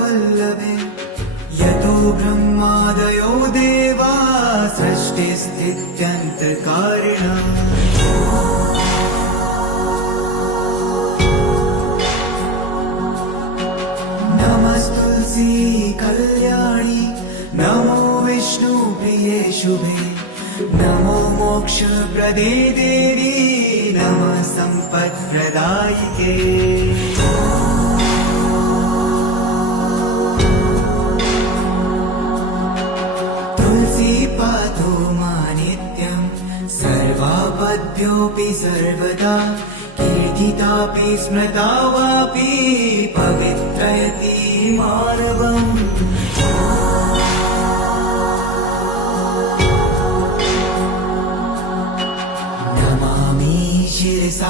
वल्लभे यतो ब्रह्मादयो देवा सृष्टिस्थित्यन्तकारिणा नमस्तुलसी कल्याणी नमो विष्णुप्रिये शुभे नमो मोक्षप्रदे देवी नमः सम्पत्प्रदायिके तुलसी पातो मा नित्यं सर्वापद्योऽपि सर्वदा कीर्तितापि स्मृता वापि पवित्रयति मानवम्